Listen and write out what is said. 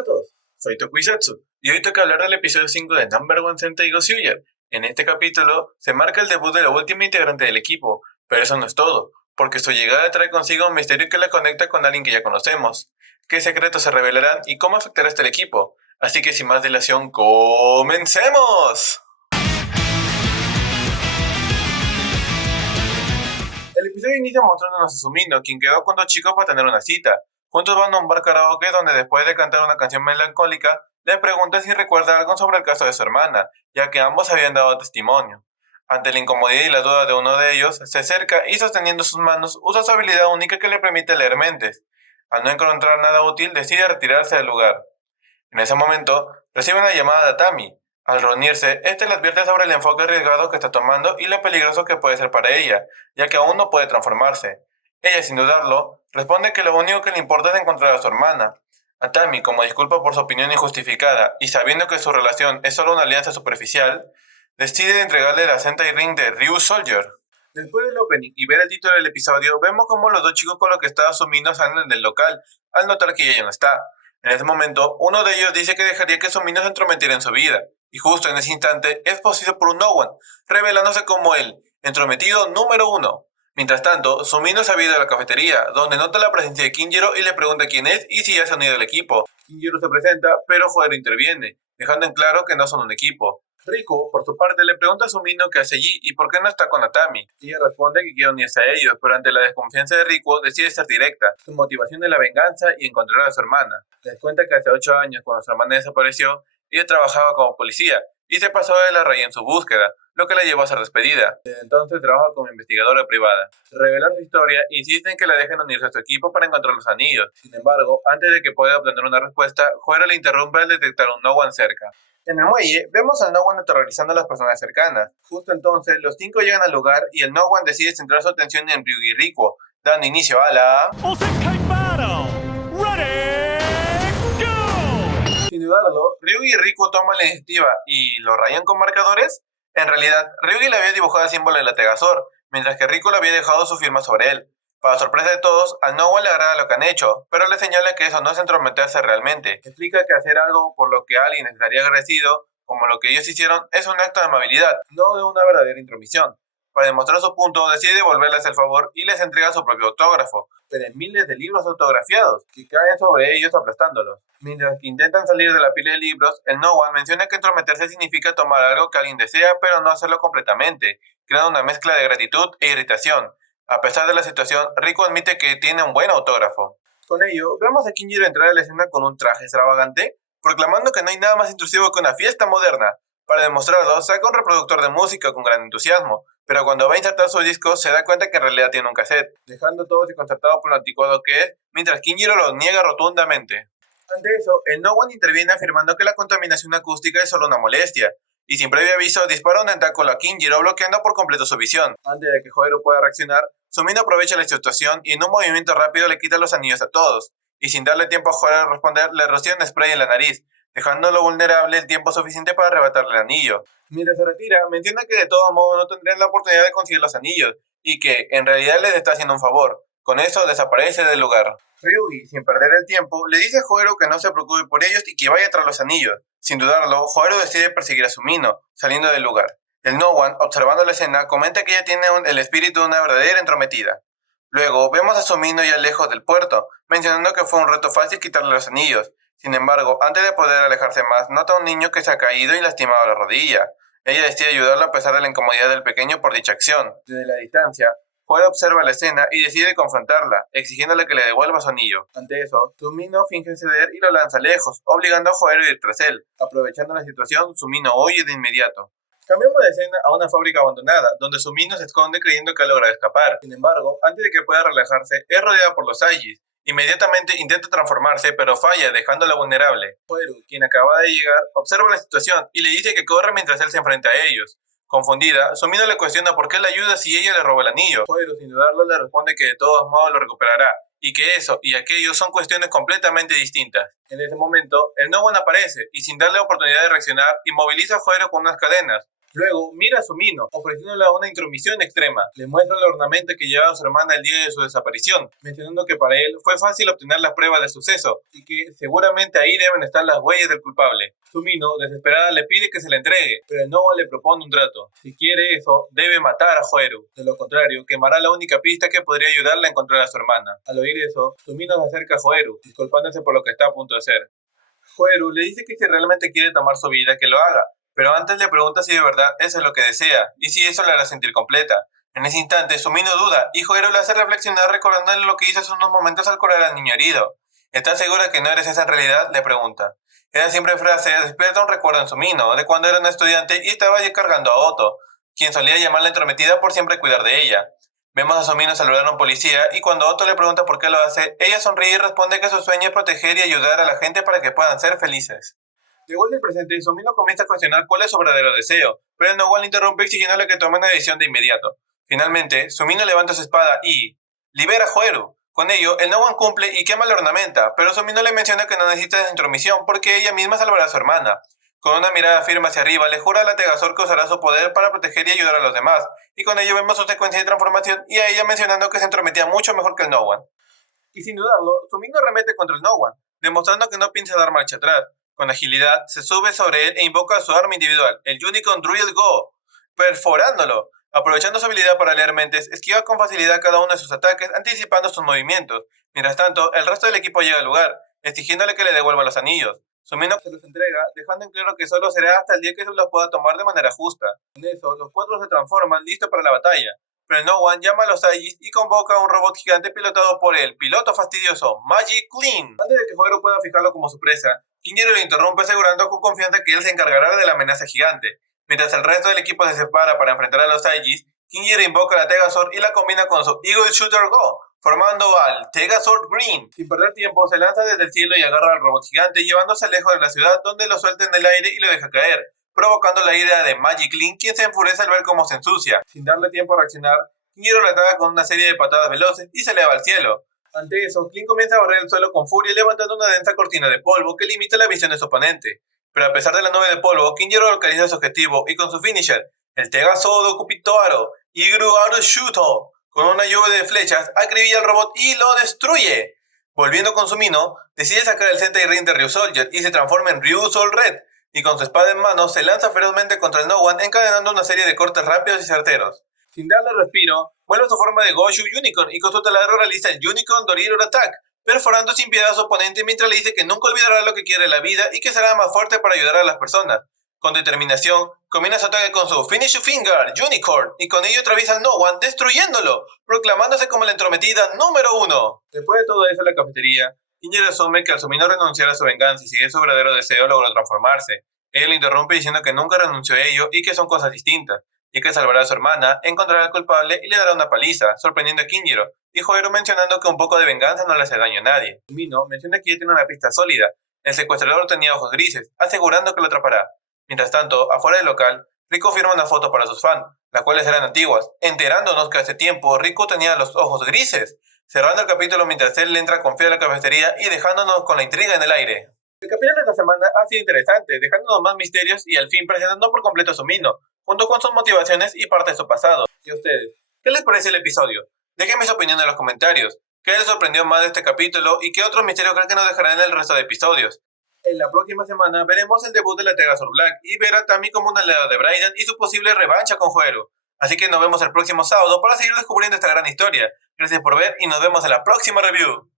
Hola a todos, soy Tokuizatsu y hoy toca hablar del episodio 5 de Number One Sentai Go Kyuuya. En este capítulo se marca el debut de la última integrante del equipo, pero eso no es todo, porque su llegada trae consigo un misterio que la conecta con alguien que ya conocemos. ¿Qué secretos se revelarán y cómo afectará esto al equipo? Así que sin más dilación, ¡comencemos! El episodio inicia mostrándonos a Sumino, quien quedó con dos chicos para tener una cita. Juntos van a un bar karaoke donde después de cantar una canción melancólica, le pregunta si recuerda algo sobre el caso de su hermana, ya que ambos habían dado testimonio. Ante la incomodidad y la duda de uno de ellos, se acerca y sosteniendo sus manos, usa su habilidad única que le permite leer mentes. Al no encontrar nada útil, decide retirarse del lugar. En ese momento, recibe una llamada de Atami. Al reunirse, este le advierte sobre el enfoque arriesgado que está tomando y lo peligroso que puede ser para ella, ya que aún no puede transformarse. Ella, sin dudarlo, responde que lo único que le importa es encontrar a su hermana. Atami, como disculpa por su opinión injustificada y sabiendo que su relación es solo una alianza superficial, decide entregarle la Sentai Ring de Ryu Soldier. Después del opening y ver el título del episodio, vemos como los dos chicos con los que estaba Sumino salen del local, al notar que ella ya no está. En ese momento, uno de ellos dice que dejaría que Sumino se entrometiera en su vida, y justo en ese instante es poseído por un No One, revelándose como el entrometido número 1. Mientras tanto, Sumino se ha ido a la cafetería, donde nota la presencia de Kinjiro y le pregunta quién es y si ya se ha unido al equipo. Kinjiro se presenta, pero Joero interviene, dejando en claro que no son un equipo. Riku, por su parte, le pregunta a Sumino qué hace allí y por qué no está con Atami. Ella responde que quiere unirse a ellos, pero ante la desconfianza de Riku, decide ser directa. Su motivación es la venganza y encontrar a su hermana. Les cuenta que hace 8 años, cuando su hermana desapareció, ella trabajaba como policía y se pasó de la raya en su búsqueda, lo que la llevó a ser despedida. Desde entonces trabaja como investigadora privada. Al revelar su historia, insiste en que la dejen unirse a su equipo para encontrar los anillos. Sin embargo, antes de que pueda obtener una respuesta, Joero le interrumpe al detectar un No One cerca. En el muelle, vemos al No One aterrorizando a las personas cercanas. Justo entonces, los 5 llegan al lugar y el No One decide centrar su atención en Ryugi Riku, dando inicio a la... Sin dudarlo, Ryugi y Riku toman la iniciativa y ¿lo rayan con marcadores? En realidad, Ryugi le había dibujado el símbolo del Lategazor, mientras que Riku le había dejado su firma sobre él. Para sorpresa de todos, al No One le agrada lo que han hecho, pero le señala que eso no es entrometerse realmente. Explica que hacer algo por lo que alguien estaría agradecido, como lo que ellos hicieron, es un acto de amabilidad, no de una verdadera intromisión. Para demostrar su punto, decide devolverles el favor y les entrega su propio autógrafo, pero en miles de libros autografiados, que caen sobre ellos aplastándolos. Mientras que intentan salir de la pila de libros, el No One menciona que entrometerse significa tomar algo que alguien desea, pero no hacerlo completamente, creando una mezcla de gratitud e irritación. A pesar de la situación, Riku admite que tiene un buen autógrafo. Con ello, vemos a Kinjiro entrar a la escena con un traje extravagante, proclamando que no hay nada más intrusivo que una fiesta moderna. Para demostrarlo, saca un reproductor de música con gran entusiasmo, pero cuando va a insertar su disco se da cuenta que en realidad tiene un cassette, dejando a todos desconcertados por lo anticuado que es, mientras Kinjiro lo niega rotundamente. Ante eso, el No One interviene afirmando que la contaminación acústica es solo una molestia, y sin previo aviso dispara un tentáculo a Kinjiro bloqueando por completo su visión. Antes de que Joero pueda reaccionar, Sumino aprovecha la situación y en un movimiento rápido le quita los anillos a todos, y sin darle tiempo a Joero a responder, le rocía un spray en la nariz, dejándolo vulnerable el tiempo suficiente para arrebatarle el anillo. Mientras se retira, menciona que de todos modos no tendrían la oportunidad de conseguir los anillos, y que en realidad les está haciendo un favor. Con eso desaparece del lugar. Ryugi, sin perder el tiempo, le dice a Joero que no se preocupe por ellos y que vaya tras los anillos. Sin dudarlo, Joero decide perseguir a Sumino, saliendo del lugar. El No One, observando la escena, comenta que ella tiene el espíritu de una verdadera entrometida. Luego, vemos a Sumino ya lejos del puerto, mencionando que fue un reto fácil quitarle los anillos. Sin embargo, antes de poder alejarse más, nota a un niño que se ha caído y lastimado la rodilla. Ella decide ayudarlo a pesar de la incomodidad del pequeño por dicha acción. Desde la distancia, Joero observa la escena y decide confrontarla, exigiéndole que le devuelva su anillo. Ante eso, Sumino finge ceder y lo lanza lejos, obligando a Joero a ir tras él. Aprovechando la situación, Sumino huye de inmediato. Cambiamos de escena a una fábrica abandonada, donde Sumino se esconde creyendo que ha logrado escapar. Sin embargo, antes de que pueda relajarse, es rodeada por los Aegis. Inmediatamente intenta transformarse, pero falla, dejándola vulnerable. Joero, quien acaba de llegar, observa la situación y le dice que corra mientras él se enfrenta a ellos. Confundida, Sumino le cuestiona por qué le ayuda si ella le roba el anillo. Joero, sin dudarlo, le responde que de todos modos lo recuperará, y que eso y aquello son cuestiones completamente distintas. En ese momento, el No One aparece, y sin darle oportunidad de reaccionar, inmoviliza a Joero con unas cadenas. Luego mira a Sumino, ofreciéndole una intromisión extrema. Le muestra el ornamento que llevaba su hermana el día de su desaparición, mencionando que para él fue fácil obtener las pruebas del suceso y que seguramente ahí deben estar las huellas del culpable. Sumino, desesperada, le pide que se la entregue, pero el Noah le propone un trato. Si quiere eso, debe matar a Joeru. De lo contrario, quemará la única pista que podría ayudarle a encontrar a su hermana. Al oír eso, Sumino se acerca a Joeru, disculpándose por lo que está a punto de hacer. Joeru le dice que si realmente quiere tomar su vida, que lo haga, pero antes le pregunta si de verdad eso es lo que desea, y si eso le hará sentir completa. En ese instante, Sumino duda, y Joeru le hace reflexionar recordándole lo que hizo hace unos momentos al curar al niño herido. ¿Estás segura que no eres esa en realidad?, le pregunta. Esa simple frase despierta un recuerdo en Sumino, de cuando era una estudiante y estaba allí cargando a Otto, quien solía llamarla entrometida por siempre cuidar de ella. Vemos a Sumino saludar a un policía y cuando Otto le pregunta por qué lo hace, ella sonríe y responde que su sueño es proteger y ayudar a la gente para que puedan ser felices. De vuelta al presente, Sumino comienza a cuestionar cuál es su verdadero deseo, pero el Nowan le interrumpe exigiéndole que tome una decisión de inmediato. Finalmente, Sumino levanta su espada y libera a Joeru. Con ello, el Nowan cumple y quema la ornamenta, pero Sumino le menciona que no necesita esa intromisión porque ella misma salvará a su hermana. Con una mirada firme hacia arriba, le jura a la Tegazor que usará su poder para proteger y ayudar a los demás, y con ello vemos su secuencia de transformación y a ella mencionando que se entrometía mucho mejor que el Nowan. Y sin dudarlo, Sumino arremete contra el Nowan, demostrando que no piensa dar marcha atrás. Con agilidad, se sube sobre él e invoca su arma individual, el Unicorn Druid Go, perforándolo. Aprovechando su habilidad para leer mentes, esquiva con facilidad cada uno de sus ataques, anticipando sus movimientos. Mientras tanto, el resto del equipo llega al lugar, exigiéndole que le devuelva los anillos. Sumino se los entrega, dejando en claro que solo será hasta el día que se los pueda tomar de manera justa. En eso, los cuatro se transforman, listos para la batalla. Pero Nowan llama a los Aegis y convoca a un robot gigante pilotado por el piloto fastidioso, Magic Clean. Antes de que Joeru pueda fijarlo como su presa, Kinjiro lo interrumpe asegurando con confianza que él se encargará de la amenaza gigante. Mientras el resto del equipo se separa para enfrentar a los Aegis, Kinjiro invoca a la Tegazord y la combina con su Eagle Shooter Go, formando al Tegazord Green. Sin perder tiempo, se lanza desde el cielo y agarra al robot gigante, llevándose lejos de la ciudad, donde lo suelta en el aire y lo deja caer, provocando la ira de Magic Link, quien se enfurece al ver cómo se ensucia. Sin darle tiempo a reaccionar, Kinjiro le ataca con una serie de patadas veloces y se eleva al cielo. Ante eso, Clint comienza a barrer el suelo con furia, levantando una densa cortina de polvo que limita la visión de su oponente. Pero a pesar de la nube de polvo, Kinjiro localiza su objetivo y con su finisher, el Tegasodo Kupitoaro Igru Aru Shuto, con una lluvia de flechas, acribilla al robot y lo destruye. Volviendo con Sumino, decide sacar el Sentai Ring de Ryusoldier y se transforma en Ryusol Red, y con su espada en mano se lanza ferozmente contra el Nowan, encadenando una serie de cortes rápidos y certeros. Sin darle respiro, vuelve a su forma de Goshu Unicorn y con su taladro realiza el Unicorn Doriror Attack, perforando sin piedad a su oponente mientras le dice que nunca olvidará lo que quiere en la vida y que será más fuerte para ayudar a las personas. Con determinación, combina su ataque con su Finish Your Finger, Unicorn, y con ello atraviesa al Nowan, destruyéndolo, proclamándose como la entrometida número 1. Después de todo eso en la cafetería, Kinjiro asume que al Sumino renunciar a su venganza y seguir su verdadero deseo, logró transformarse. Ella lo interrumpe diciendo que nunca renunció a ello y que son cosas distintas, y que salvará a su hermana, encontrará al culpable y le dará una paliza, sorprendiendo a Kinjiro, y Joeru mencionando que un poco de venganza no le hace daño a nadie. Sumino menciona que ya tiene una pista sólida. El secuestrador tenía ojos grises, asegurando que lo atrapará. Mientras tanto, afuera del local, Rico firma una foto para sus fans, las cuales eran antiguas, enterándonos que hace tiempo Rico tenía los ojos grises, cerrando el capítulo mientras él entra con fe a la cafetería y dejándonos con la intriga en el aire. El capítulo de esta semana ha sido interesante, dejándonos más misterios y al fin presentando por completo a Sumino, junto con sus motivaciones y parte de su pasado. ¿Y a ustedes? ¿Qué les parece el episodio? Déjenme su opinión en los comentarios. ¿Qué les sorprendió más de este capítulo y qué otros misterios creen que nos dejarán en el resto de episodios? En la próxima semana veremos el debut de la Tegazord Black y ver a Tammy como una aliada de Brayden y su posible revancha con Joeru. Así que nos vemos el próximo sábado para seguir descubriendo esta gran historia. Gracias por ver y nos vemos en la próxima review.